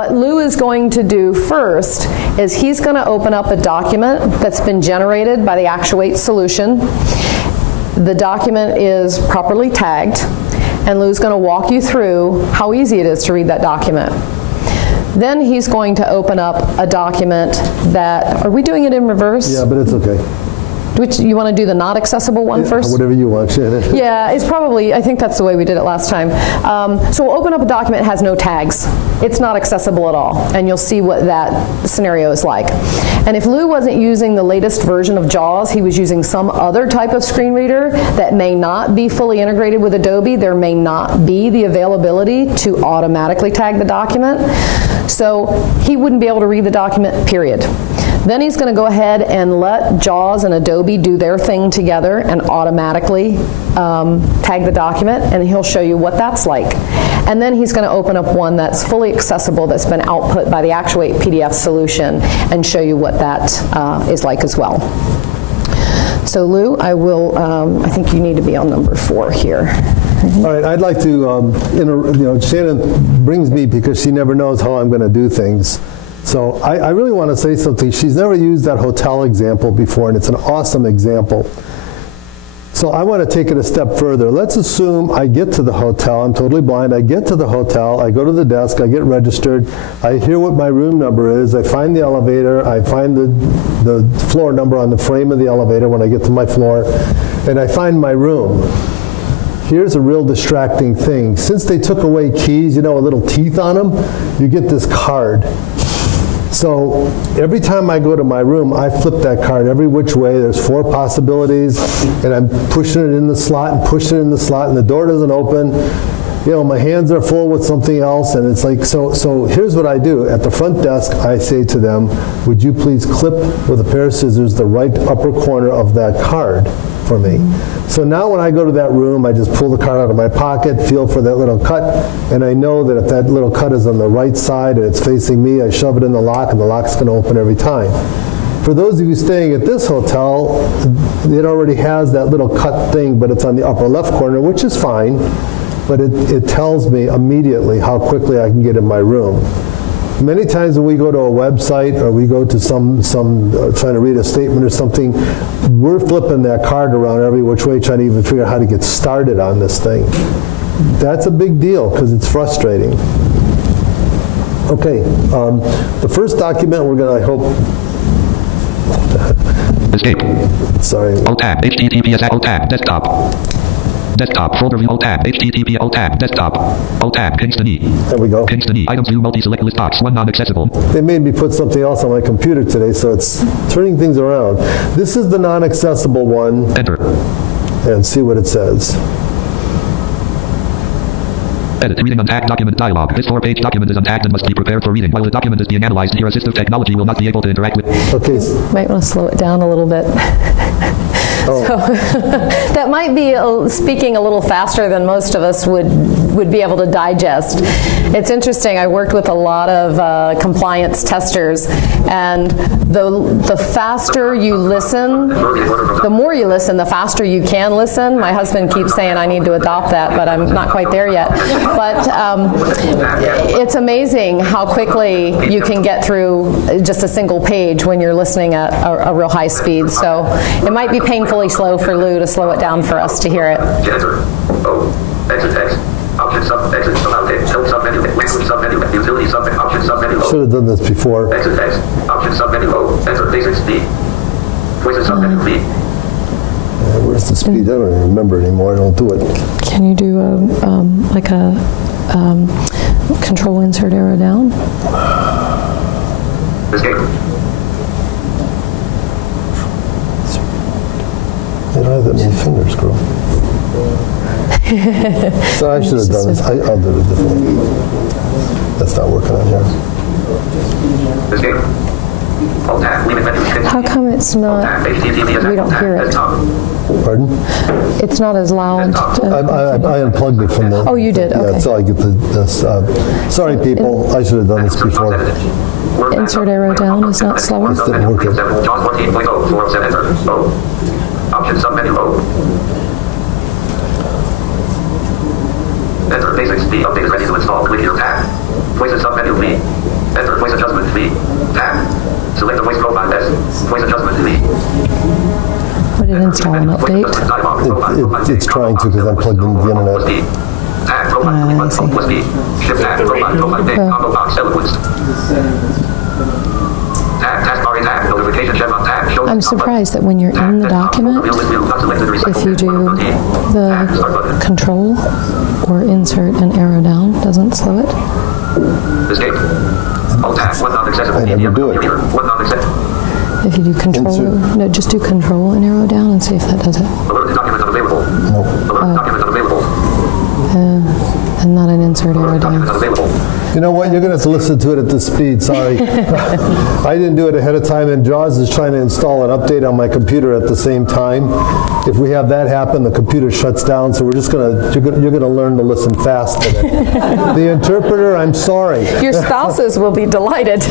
what Lou is going to do first is he's going to open up a document that's been generated by the Actuate solution. The document is properly tagged, and Lou's going to walk you through how easy it is to read that document. Then he's going to open up a document that, are we doing it in reverse? Yeah, but it's okay. Which, you want to do the not accessible one first? Whatever you want, Shannon. Yeah, it's probably, I think that's the way we did it last time. So we'll open up a document that has no tags. It's not accessible at all, and you'll see what that scenario is like. And if Lou wasn't using the latest version of JAWS, he was using some other type of screen reader that may not be fully integrated with Adobe, there may not be the availability to automatically tag the document. So he wouldn't be able to read the document, period. Then he's going to go ahead and let JAWS and Adobe do their thing together and automatically tag the document, and he'll show you what that's like. And then he's going to open up one that's fully accessible that's been output by the Actuate PDF solution and show you what that is like as well. So Lou, I will, I think you need to be on number 4 here. All right, I'd like to, Shannon brings me because she never knows how I'm going to do things. So I really want to say something. She's never used that hotel example before, and it's an awesome example. So I want to take it a step further. Let's assume I get to the hotel. I'm totally blind. I get to the hotel. I go to the desk. I get registered. I hear what my room number is. I find the elevator. I find the floor number on the frame of the elevator when I get to my floor, and I find my room. Here's a real distracting thing. Since they took away keys, you know, with little teeth on them, you get this card. So every time I go to my room, I flip that card every which way. There's 4 possibilities, and I'm pushing it in the slot and pushing it in the slot, and the door doesn't open. You know, my hands are full with something else, and it's like, so here's what I do. At the front desk, I say to them, would you please clip with a pair of scissors the right upper corner of that card for me? So now when I go to that room, I just pull the card out of my pocket, feel for that little cut, and I know that if that little cut is on the right side and it's facing me, I shove it in the lock, and the lock's going to open every time. For those of you staying at this hotel, it already has that little cut thing, but it's on the upper left corner, which is fine. But it tells me immediately how quickly I can get in my room. Many times when we go to a website or we go to some trying to read a statement or something, we're flipping that card around every which way trying to even figure out how to get started on this thing. That's a big deal because it's frustrating. Okay, the first document we're going to, I hope. Escape. Sorry. Alt-tab, HTTPS, Alt-tab, desktop. Desktop, folder view, Alt-tab, HTTP, Alt-tab, desktop, Alt-tab, Kingston E. There we go. Kingston E, items view, multi-select list box, 1 non-accessible. They made me put something else on my computer today, so it's turning things around. This is the non-accessible one. Enter. And see what it says. Edit, reading untagged document dialog. This 4-page document is untagged and must be prepared for reading. While the document is being analyzed, your assistive technology will not be able to interact with. Okay. Might want to slow it down a little bit. Oh. So that might be speaking a little faster than most of us would be able to digest. It's interesting. I worked with a lot of compliance testers, and the faster you listen, the more you listen, the faster you can listen. My husband keeps saying I need to adopt that, but I'm not quite there yet. But it's amazing how quickly you can get through just a single page when you're listening at a real high speed. So it might be painfully slow for Lou to slow it down for us to hear it. Exit text. Option sub. Exit sub. Tilt sub menu. List sub menu. Utility sub. Option sub menu. Should have done this before. Exit text. Option sub menu. Enter basics D. Voices sub menu B. Where's the speed? I don't even remember anymore. I don't do it. Can you do like a control insert arrow down? Escape. I don't have that many fingers, girl. So I should have done this. I'll do it differently. That's not working on here. Escape. How come it's not, we don't hear it? Pardon? It's not as loud. I unplugged it from the... Oh, you did? Okay. Yeah, so I get this. Sorry, people. I should have done this before. Insert arrow down is not slower? This didn't work. Option sub menu O. Enter basics D. Update is ready to install. Click your tab. Voices sub menu V. Enter voice adjustment V. Tab. Select the voice profile S. Voice adjustment V. Would it install an update? It's trying to because I'm plugged into the internet. Tab. Profile. I see. Plus V. Shift tab. Profile. Profile. Name. Combo box. Eloquence. Tab. Taskbar. Tab. Notification. Chevron. Tab. Show. I'm surprised that when you're in the document, if you do the control or insert an arrow down, doesn't slow it. Escape. Alt tab. One not accessible. I never do it. One not accessible. If you do control, no, just do control and arrow down and see if that does it. Alert document unavailable. Nope. Alert document unavailable. And not an insert arrow Document down. unavailable. You know what? You're going to have to listen to it at this speed. Sorry. I didn't do it ahead of time, and Jaws is trying to install an update on my computer at the same time. If we have that happen, the computer shuts down, so we're just going to, you're going to learn to listen fast today. The interpreter, I'm sorry. Your spouses will be delighted.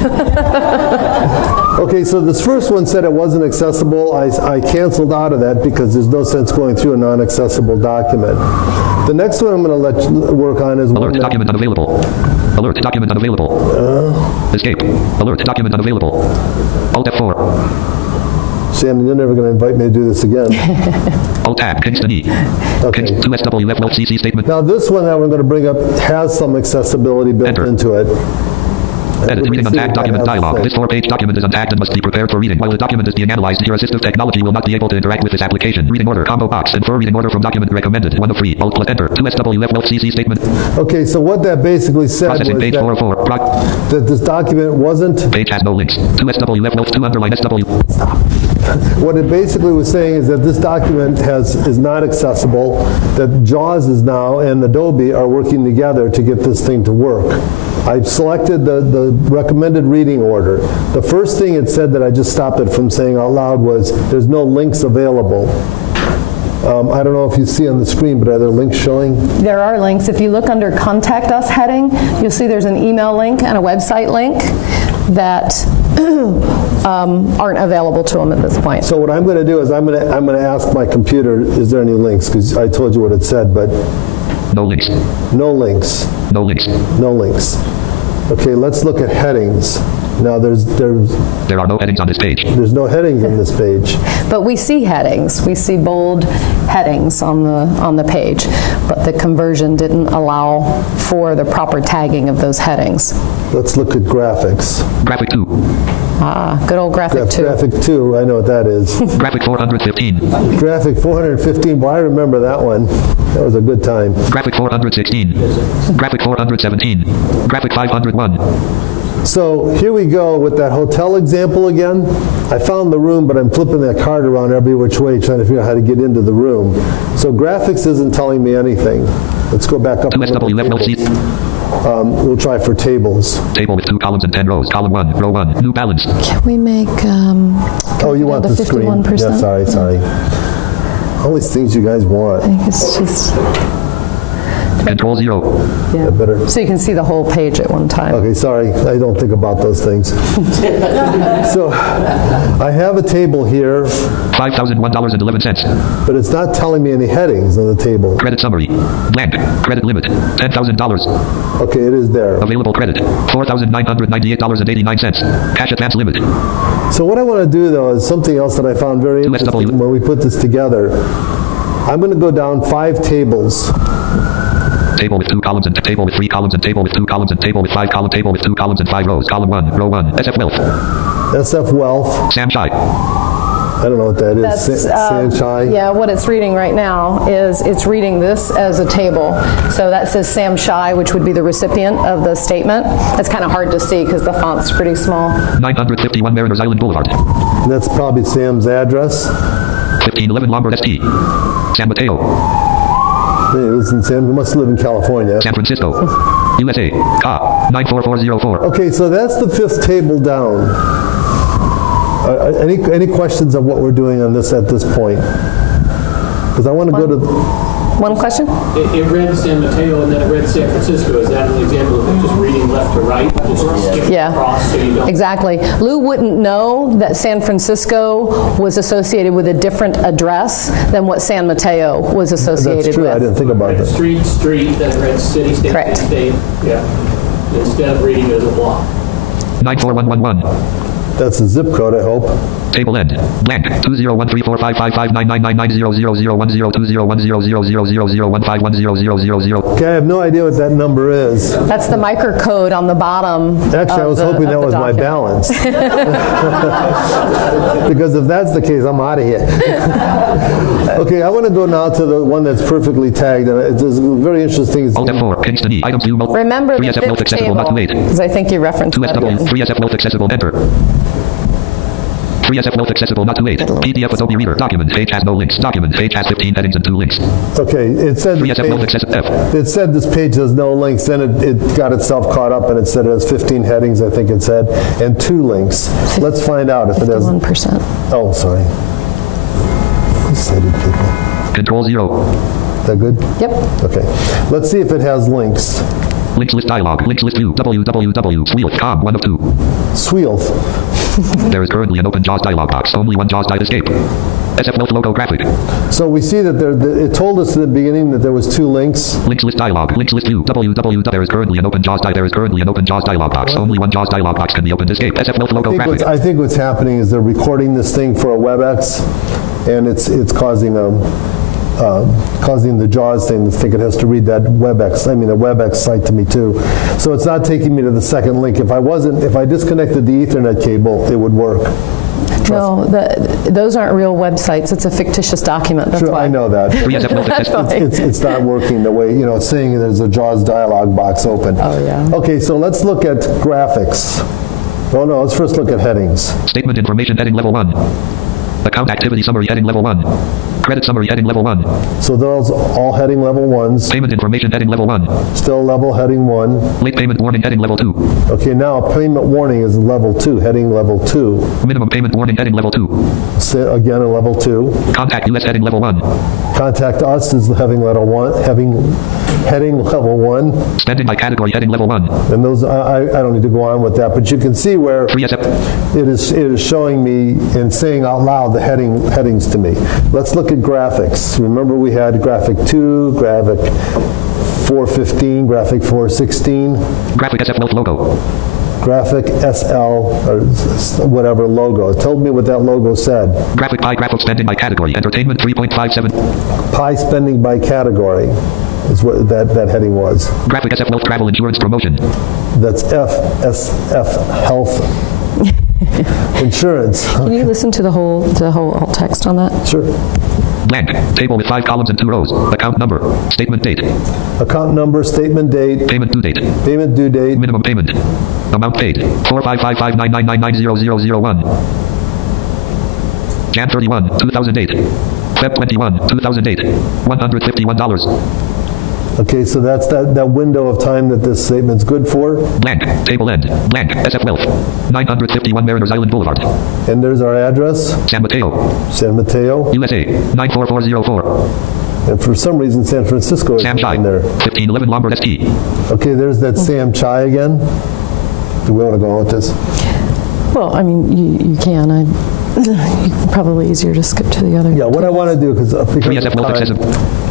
Okay, so this first one said it wasn't accessible. I canceled out of that because there's no sense going through a non-accessible document. The next one I'm going to let you work on is Alert document unavailable. Alert document unavailable. Escape. Alert document unavailable. Alt F4. Shannon, you're never going to invite me to do this again. Alt tab. Kingston E. Okay. 2SW left left CC statement. Now this one that we're going to bring up has some accessibility built Enter. into it. Edit reading See untagged what that document has to dialog. say. This 4-page document is untagged and must be prepared for reading. While the document is being analyzed, your assistive technology will not be able to interact with this application. Reading order, combo box, infer reading order from document recommended. 1 of 3. Alt plus enter. 2SW left left CC statement. Okay, so what that basically said was Processing page that, 404. that this document wasn't, Page has no links. 2SW left left 2 underline SW. what it basically was saying is that this document is not accessible, that JAWS is now and Adobe are working together to get this thing to work. I've selected the recommended reading order. The first thing it said that I just stopped it from saying out loud was, there's no links available. I don't know if you see on the screen, but are there links showing? There are links. If you look under Contact Us heading, you'll see there's an email link and a website link that aren't available to them at this point. So what I'm going to do is I'm going to ask my computer, is there any links? Because I told you what it said, but No links. no links. No links. No links. Okay, let's look at headings. Now There are no headings on this page. there's no headings on this page. But we see headings. We see bold headings on the page. But the conversion didn't allow for the proper tagging of those headings. Let's look at graphics. Graphic 2. Ah, good old graphic 2. Graphic 2, I know what that is. Graphic 415. Graphic 415, well, I remember that one. That was a good time. Graphic 416. Graphic 417. Graphic 501. So here we go with that hotel example again. I found the room, but I'm flipping that card around every which way trying to figure out how to get into the room. So graphics isn't telling me anything. Let's go back up. 2SW left left CC. We'll try for tables. Table with 2 columns and 10 rows. Column 1, row 1. New balance. Can we make Oh, you want the screen? 51%? Yeah, sorry. All these things you guys want. I think it's just... Control 0. I better. So you can see the whole page at one time. Okay, sorry, I don't think about those things. So I have a table here, $5,001.11. but it's not telling me any headings on the table. Credit summary. Blank. Credit limit. $10,000. Okay, it is there. Available credit. $4,998.89. Cash advance limit. So what I want to do, though, is something else that I found very interesting when we put this together. I'm going to go down 5 tables. Table with 2 columns and table with 3 columns and table with 2 columns and table with 5 columns, table with 2 columns and 5 rows. Column 1, row 1. SF Wealth. SF Wealth. Sam Shai. I don't know what that is. Sanchai. Yeah, what it's reading right now is it's reading this as a table. So that says Sam Shai, which would be the recipient of the statement. It's kind of hard to see because the font's pretty small. 951 Mariners Island Boulevard. And that's probably Sam's address. 1511 Lombard ST. San Mateo. Hey, listen, Sam, you must live in California. San Francisco. USA. CA. 94404. Okay, so that's the 5th table down. Any questions of what we're doing on this at this point? Because I want to go to... One question? It read San Mateo and then it read San Francisco. Is that an example of just reading left to right? Just skipping across so you don't... Exactly. Lou wouldn't know that San Francisco was associated with a different address than what San Mateo was associated That's true, with. I didn't think about that. Street, then read city, state, Correct. state. Yeah. Instead of reading it as a block. 94111. That's a zip code, I hope. Table end. Blank. 20134559990001010000015100000. Okay, I have no idea what that number is. That's the microcode on the bottom. Actually, I was hoping that was my balance. Because if that's the case, I'm out of here. Okay, I want to go now to the one that's perfectly tagged. And it's very interesting. Alt F4. Pinch the knee. Item 2. Remember the 3SF Wealth fifth accessible. Not table, too late. because I think you referenced that 2SW. again. 3SF Wealth accessible. Enter. 3SF Wealth accessible. Not too late. PDF Adobe Reader. Document page has no links. Document page has 15 headings and 2 links. Okay, it said 3SF Wealth accessible. F. it said this page has no links. Then it got itself caught up and it said it has 15 headings, I think it said, and 2 links. Let's find out if it has. 51%. Oh, sorry. Sighted people. Control 0. Is that good? Yep. Okay. Let's see if it has links. Links list dialog. Links list view. www.sweelth.com. 1 of 2. Sweelth. There is currently an open JAWS dialog box. Only one JAWS dive escape. SF Wealth logo graphic. So we see that it told us at the beginning that there was 2 links. Links list dialog. Links list view. There is currently an open JAWS dialog box. Only one JAWS dialog box can be opened. Escape. SF Wealth logo graphic. I think what's happening is they're recording this thing for a WebEx, and it's causing the JAWS thing to think it has to read that the WebEx site to me too. So it's not taking me to the second link. If I disconnected the Ethernet cable, it would work. No, those aren't real websites. It's a fictitious document. That's Sure, why. I know that. It's not working the way, it's saying there's a JAWS dialog box open. Oh, yeah. Okay, so let's look at graphics. Oh, no, let's first look at headings. Statement information heading level 1. Account activity summary heading level 1. Credit summary heading level 1. So those all heading level 1s. Payment information heading level 1. Still level heading 1. Late payment warning heading level 2. Okay, now payment warning is level 2, heading level 2. Minimum payment warning heading level 2. Again, a level 2. Contact US heading level 1. Contact us is heading level 1. Heading level 1. Spending by category heading level 1. And those, I don't need to go on with that, but you can see where it is showing me and saying out loud the headings to me. Let's look at graphics. Remember we had graphic 2, graphic 415, graphic 416. Graphic SF Wealth logo. Graphic SL, or whatever logo. It told me what that logo said. Graphic Pi graphic spending by category. Entertainment 3.57. Pi spending by category is what that heading was. Graphic SF Wealth travel insurance promotion. That's FSF Health Insurance. Can you listen to the whole alt text on that? Sure. Blank. Table with 5 columns and 2 rows. Account number. Statement date. Account number, statement date. Payment due date. Payment due date. Minimum payment. Amount paid. 4555999900001. Jan 31, 2008. Feb 21, 2008. $151. Okay, so that's that window of time that this statement's good for. Blank. Table end. Blank. SF Wealth. 951 Mariners Island Boulevard. And there's our address. San Mateo. San Mateo. USA. 94404. And for some reason, San Francisco is Sam Chai. in there. 1511 Lombard ST. Okay, there's that Sam Chai again. Do we want to go on with this? Well, I mean, you can. Probably easier to skip to the other. Yeah, what I want to do, because of time,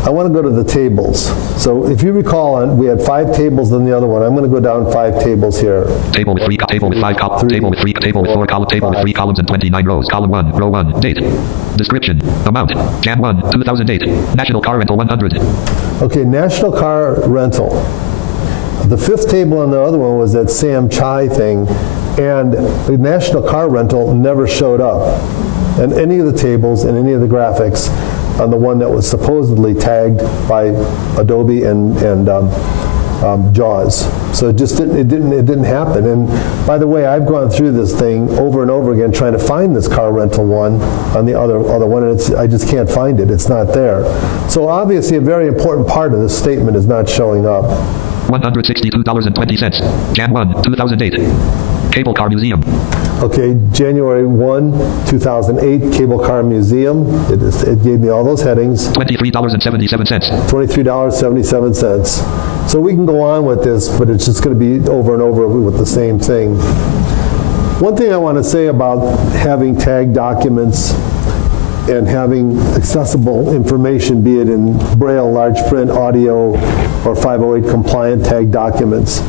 I want to go to the tables. So if you recall, we had 5 tables in the other one. I'm going to go down 5 tables here. Table with 3, table with 5 columns, table with 3, table with 4 columns, table with 3 columns and 29 rows. Column 1, row 1, date. Description, amount, Jan 1, 2008. National Car Rental 100. Okay, National Car Rental. The 5th table on the other one was that Sam Chai thing, and the National Car Rental never showed up in any of the tables and any of the graphics on the one that was supposedly tagged by Adobe and JAWS. So it just didn't happen. And by the way, I've gone through this thing over and over again trying to find this car rental one on the other one, and I just can't find it. It's not there. So obviously a very important part of this statement is not showing up. $162.20. Jan 1, 2008. Cable Car Museum. Okay, January 1, 2008, Cable Car Museum. It gave me all those headings. $23.77. $23.77. So we can go on with this, but it's just going to be over and over with the same thing. One thing I want to say about having tagged documents and having accessible information, be it in Braille, large print, audio, or 508 compliant tagged documents.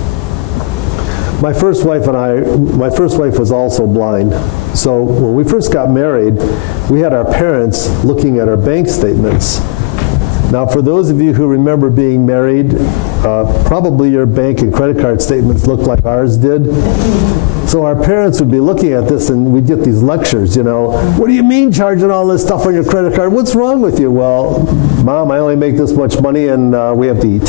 my first wife was also blind. So when we first got married, we had our parents looking at our bank statements. Now, for those of you who remember being married, probably your bank and credit card statements looked like ours did. So our parents would be looking at this, and we'd get these lectures, you know, what do you mean charging all this stuff on your credit card? What's wrong with you? Well, Mom, I only make this much money, and we have to eat.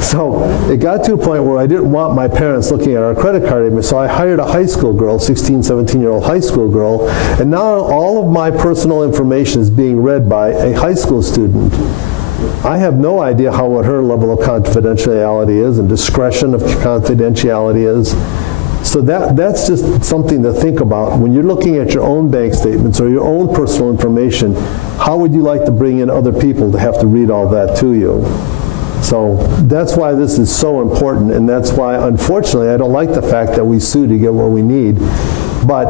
So it got to a point where I didn't want my parents looking at our credit card, so I hired a high school girl, 16, 17-year-old high school girl, and now all of my personal information is being read by a high school student. I have no idea what her level of confidentiality is and discretion of confidentiality is. So that's just something to think about. When you're looking at your own bank statements or your own personal information, how would you like to bring in other people to have to read all that to you? So that's why this is so important, and that's why, unfortunately, I don't like the fact that we sue to get what we need. But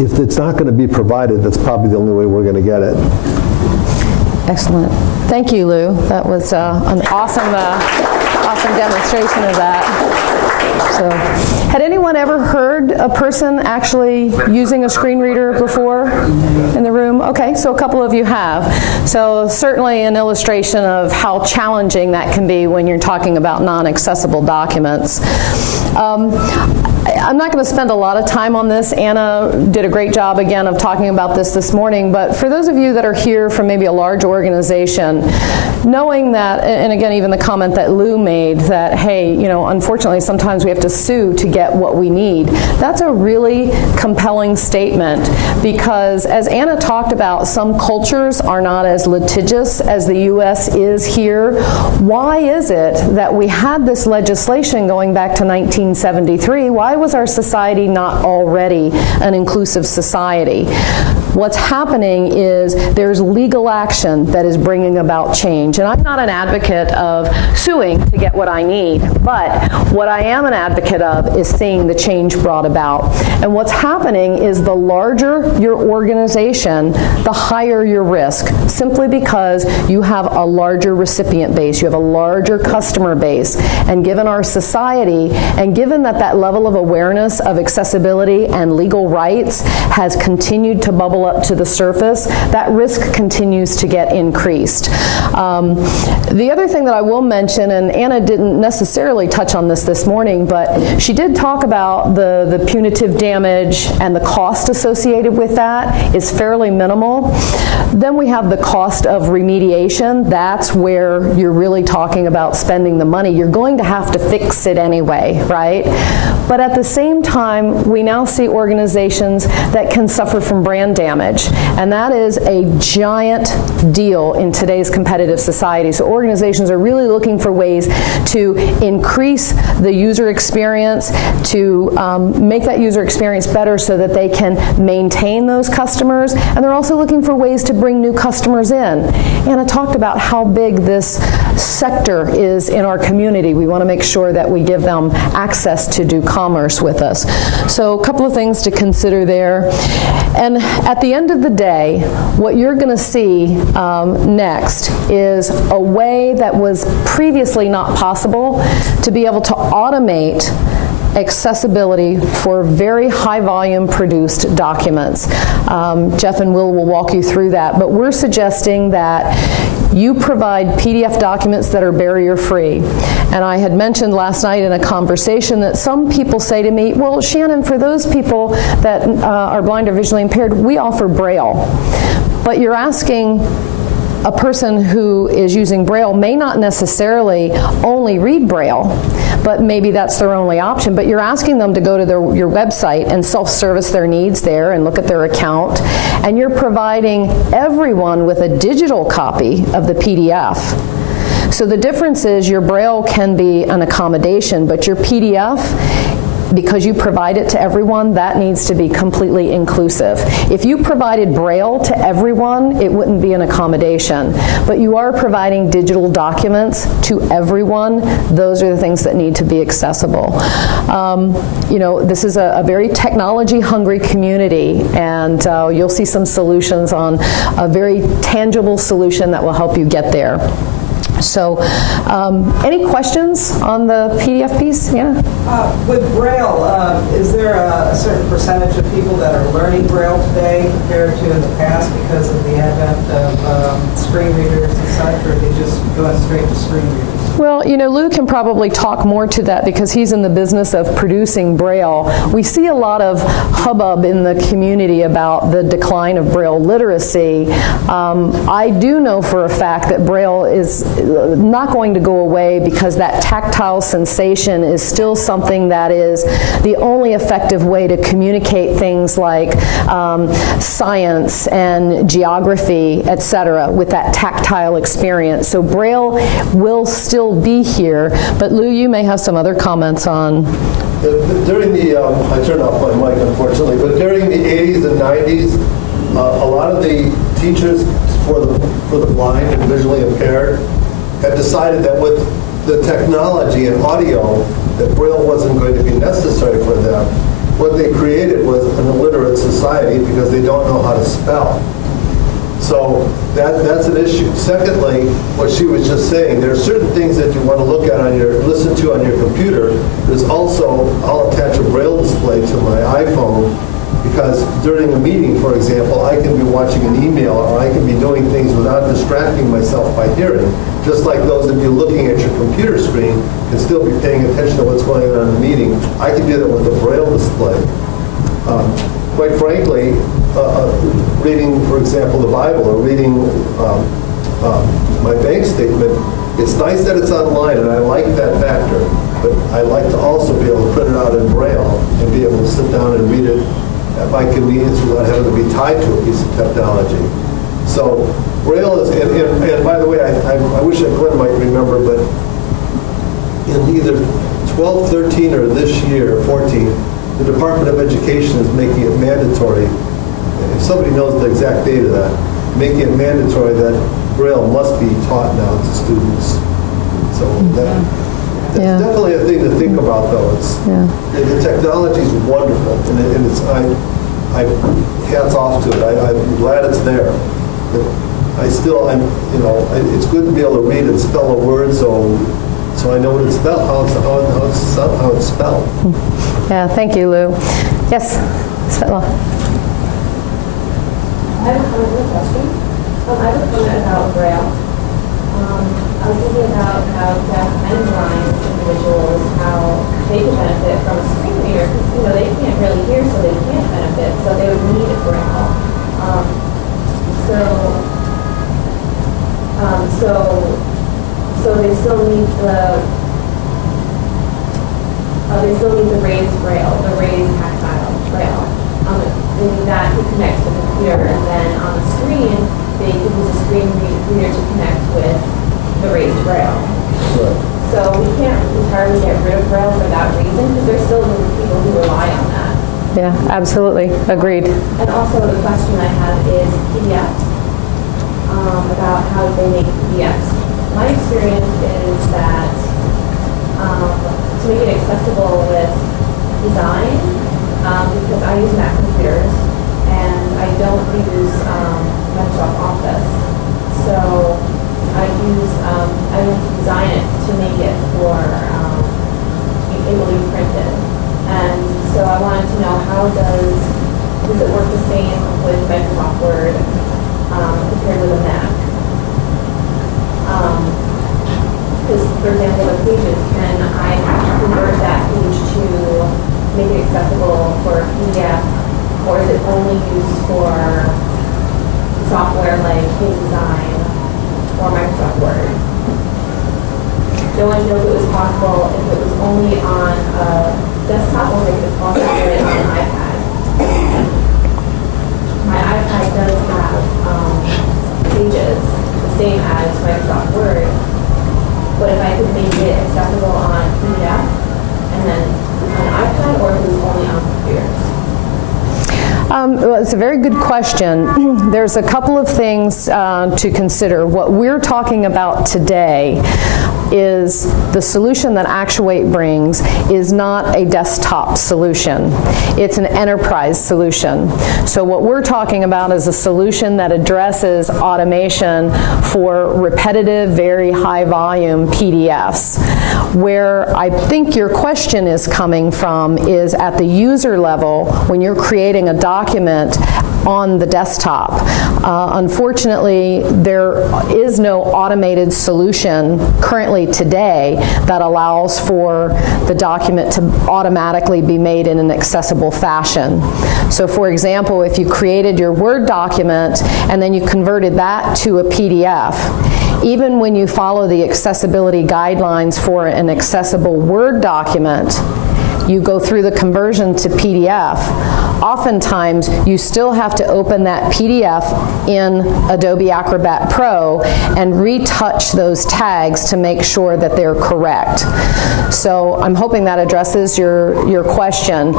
if it's not going to be provided, that's probably the only way we're going to get it. Excellent. Thank you, Lou. That was an awesome demonstration of that. So, had anyone ever heard a person actually using a screen reader before in the room? Okay, so a couple of you have. So certainly an illustration of how challenging that can be when you're talking about non-accessible documents. I'm not going to spend a lot of time on this. Anna did a great job, again, of talking about this morning. But for those of you that are here from maybe a large organization, knowing that, and again, even the comment that Lou made that, hey, you know, unfortunately, sometimes we have to sue to get what we need. That's a really compelling statement because, as Anna talked about, some cultures are not as litigious as the U.S. is here. Why is it that we had this legislation going back to 1973? Why was our society not already an inclusive society? What's happening is there's legal action that is bringing about change. And I'm not an advocate of suing to get what I need, but what I am an advocate of is seeing the change brought about. And what's happening is the larger your organization, the higher your risk, simply because you have a larger recipient base, you have a larger customer base. And given our society, and given that level of awareness of accessibility and legal rights has continued to bubble up to the surface, that risk continues to get increased. The other thing that I will mention, and Anna didn't necessarily touch on this morning, but she did talk about the punitive damage and the cost associated with that is fairly minimal. Then we have the cost of remediation. That's where you're really talking about spending the money. You're going to have to fix it anyway, right? But at the same time, we now see organizations that can suffer from brand damage, and that is a giant deal in today's competitive society. So organizations are really looking for ways to increase the user experience, to make that user experience better so that they can maintain those customers, and they're also looking for ways to bring new customers in. Anna talked about how big this sector is in our community. We want to make sure that we give them access to do commerce with us. So a couple of things to consider there. And at the end of the day, what you're going to see next is a way that was previously not possible to be able to automate accessibility for very high volume produced documents. Jeff and Will walk you through that, but we're suggesting that you provide PDF documents that are barrier free. And I had mentioned last night in a conversation that some people say to me, well, Shannon, for those people that are blind or visually impaired, we offer Braille. But you're asking a person who is using Braille may not necessarily only read Braille, but maybe that's their only option. But you're asking them to go to your website and self-service their needs there and look at their account. And you're providing everyone with a digital copy of the PDF. So the difference is your Braille can be an accommodation, but your PDF, because you provide it to everyone, that needs to be completely inclusive. If you provided Braille to everyone, it wouldn't be an accommodation. But you are providing digital documents to everyone. Those are the things that need to be accessible. You know, this is a very technology-hungry community, and you'll see some solutions on a very tangible solution that will help you get there. So, any questions on the PDF piece? Yeah. With Braille, is there a certain percentage of people that are learning Braille today compared to in the past because of the advent of screen readers and such, or are they just going straight to screen readers? Well, you know, Lou can probably talk more to that because he's in the business of producing Braille. We see a lot of hubbub in the community about the decline of Braille literacy. I do know for a fact that Braille is not going to go away because that tactile sensation is still something that is the only effective way to communicate things like science and geography, etc., with that tactile experience. So Braille will still be here, but Lou, you may have some other comments on. During the, I turned off my mic unfortunately, but during the 80s and 90s, a lot of the teachers for the blind and visually impaired had decided that with the technology and audio, that Braille wasn't going to be necessary for them. What they created was an illiterate society because they don't know how to spell. So that's an issue. Secondly, what she was just saying, there are certain things that you want to look at listen to on your computer. There's also, I'll attach a Braille display to my iPhone because during a meeting, for example, I can be watching an email or I can be doing things without distracting myself by hearing. Just like those of you looking at your computer screen can still be paying attention to what's going on in the meeting. I can do that with a Braille display. Quite frankly, reading, for example, the Bible or reading my bank statement, it's nice that it's online, and I like that factor, but I like to also be able to print it out in Braille and be able to sit down and read it at my convenience without having to be tied to a piece of technology. So Braille is, and by the way, I wish Glenn might remember, but in either 12, 13, or this year, 14, the Department of Education is making it mandatory, if somebody knows the exact date of that, making it mandatory that Braille must be taught now to students. So that's definitely a thing to think about, though. It's, the technology is wonderful, and it's, I hats off to it. I'm glad it's there. But it's good to be able to read and spell a word, so I know what it's spelled, how it's spelled. Yeah, thank you, Lou. Yes, Svetla. I have a question. I have a comment about Braille. I was thinking about how deaf and blind individuals, how they could benefit from a screen reader, because they can't really hear, so they can't benefit, so they would need a Braille. So they still need the raised Braille, the raised tactile Braille. They need that to connect to the computer, and then on the screen, they could use a screen reader to connect with the raised Braille. Right. So we can't entirely get rid of Braille for that reason, because there's still people who rely on that. Yeah, absolutely. Agreed. And also the question I have is PDFs, about how they make PDFs. My experience is that to make it accessible with design, because I use Mac computers and I don't use Microsoft Office, so I have to design it to make it for able to be printed. And so I wanted to know, how does it work the same with Microsoft Word compared with a Mac? Because, for example, the pages, can I convert that page to make it accessible for PDF, or is it only used for software like InDesign or Microsoft Word? I wanted to know if it was possible, if it was only on a desktop, or if it could also do it on an iPad. My iPad does have pages the same as Microsoft Word, but if I could make it accessible on PDF and then on iPad, or if it was only on computers? Well, it's a very good question. There's a couple of things to consider. What we're talking about today is the solution that Actuate brings is not a desktop solution. It's an enterprise solution. So what we're talking about is a solution that addresses automation for repetitive, very high volume PDFs. Where I think your question is coming from is at the user level when you're creating a document on the desktop. Unfortunately, there is no automated solution currently today that allows for the document to automatically be made in an accessible fashion. So for example, if you created your Word document and then you converted that to a PDF, even when you follow the accessibility guidelines for an accessible Word document, you go through the conversion to PDF, oftentimes you still have to open that PDF in Adobe Acrobat Pro and retouch those tags to make sure that they're correct. So I'm hoping that addresses your question.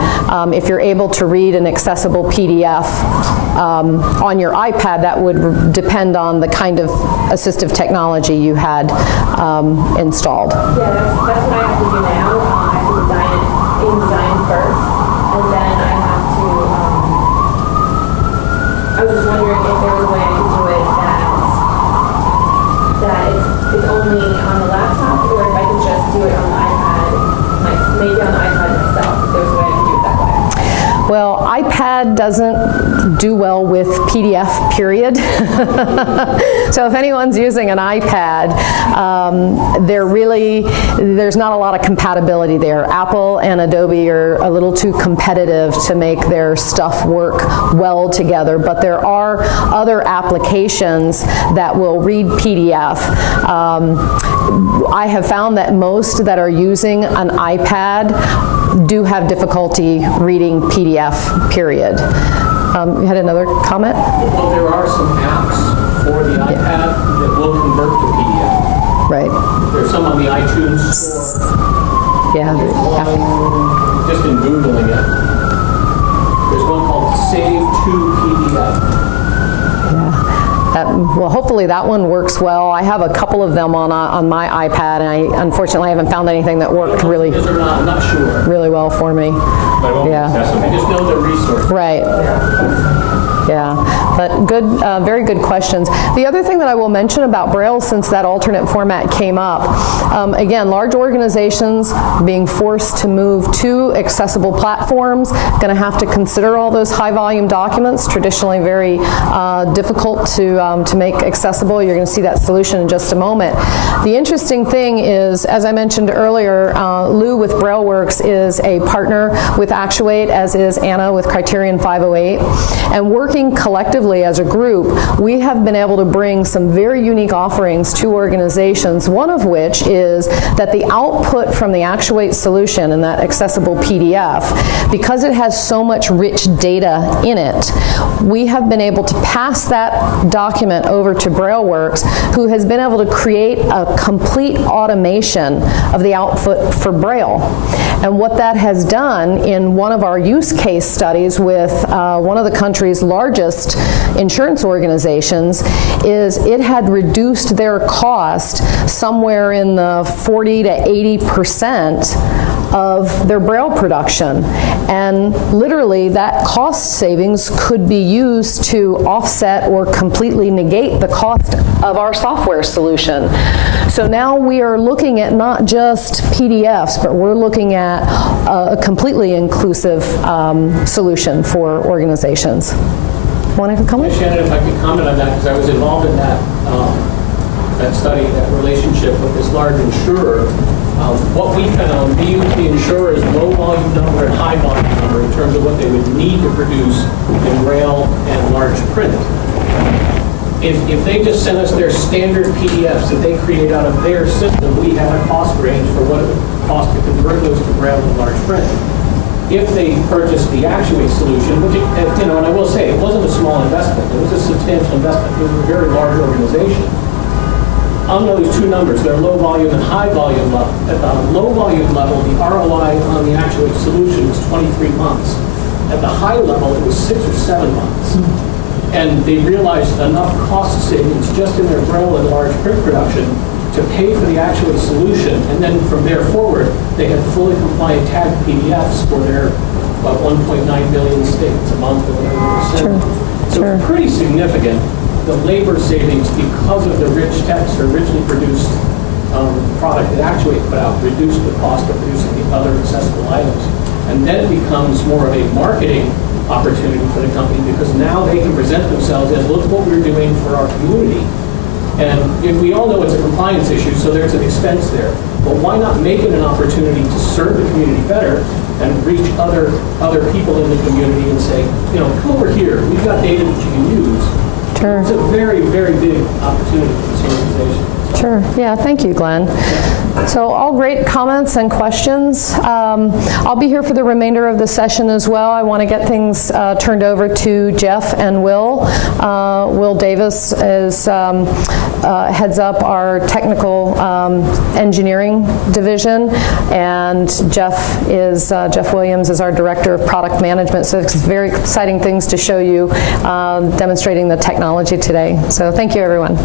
If you're able to read an accessible PDF on your iPad, that would depend on the kind of assistive technology you had installed. Yeah, that's what I have to do now. I have to design it InDesign first, and then I have to, I was just wondering if there was a way I could do it that it's only on the laptop, or if I could just do it on the iPad, maybe on the iPad myself, if there's a way I could do it that way. Well, iPad doesn't do well with PDF, period. So if anyone's using an iPad, there's not a lot of compatibility there. Apple and Adobe are a little too competitive to make their stuff work well together, but there are other applications that will read PDF. I have found that most that are using an iPad do have difficulty reading PDF, period. You had another comment? Well, there are some apps for the iPad that will convert to PDF. Right. There's some on the iTunes store. Yeah. One, just in Googling it, there's one called Save to PDF. Well, hopefully that one works well. I have a couple of them on my iPad, and unfortunately I haven't found anything that worked really, I'm not sure. really well for me. Yeah. I just know the resource. Right. Yeah, but good, very good questions. The other thing that I will mention about Braille, since that alternate format came up, again, large organizations being forced to move to accessible platforms, going to have to consider all those high volume documents, traditionally very difficult to make accessible. You're going to see that solution in just a moment. The interesting thing is, as I mentioned earlier, Lou with Braille Works is a partner with Actuate, as is Anna with Criterion 508, and working collectively as a group, we have been able to bring some very unique offerings to organizations, one of which is that the output from the Actuate solution and that accessible PDF, because it has so much rich data in it, we have been able to pass that document over to Braille Works, who has been able to create a complete automation of the output for Braille. And what that has done in one of our use case studies with one of the country's largest insurance organizations is it had reduced their cost somewhere in the 40 to 80% of their Braille production. And literally that cost savings could be used to offset or completely negate the cost of our software solution. So now we are looking at not just PDFs, but we're looking at a completely inclusive solution for organizations. Want to comment? Shannon, if I could comment on that, because I was involved in that study, that relationship with this large insurer. What we found, we used the insurer's low volume number and high volume number in terms of what they would need to produce in Braille and large print. If they just sent us their standard PDFs that they create out of their system, we had a cost range for what it would cost to convert those to Braille and large print. If they purchased the Actuate solution, which, and I will say, it wasn't a small investment. It was a substantial investment. It was a very large organization. On those two numbers, their low volume and high volume level. At the low volume level, the ROI on the Actuate solution was 23 months. At the high level, it was 6 or 7 months. And they realized enough cost savings just in their Braille and large print production to pay for the Actuate solution, and then from there forward, they had fully compliant tagged PDFs for their about 1.9 million states a month or whatever they were sending. So it's pretty significant, the labor savings because of the rich text or richly produced product that Actuate put out, reduced the cost of producing the other accessible items. And then it becomes more of a marketing opportunity for the company because now they can present themselves as, look what we're doing for our community. And we all know it's a compliance issue, so there's an expense there. But why not make it an opportunity to serve the community better and reach other people in the community and say, you know, come over here. We've got data that you can use. Sure. It's a very, very big opportunity for this organization. Sure. Yeah, thank you, Glenn. So all great comments and questions. I'll be here for the remainder of the session as well. I want to get things turned over to Jeff and Will. Will Davis is, heads up our technical engineering division, and Jeff Williams is our director of product management. So it's very exciting things to show you demonstrating the technology today. So thank you, everyone.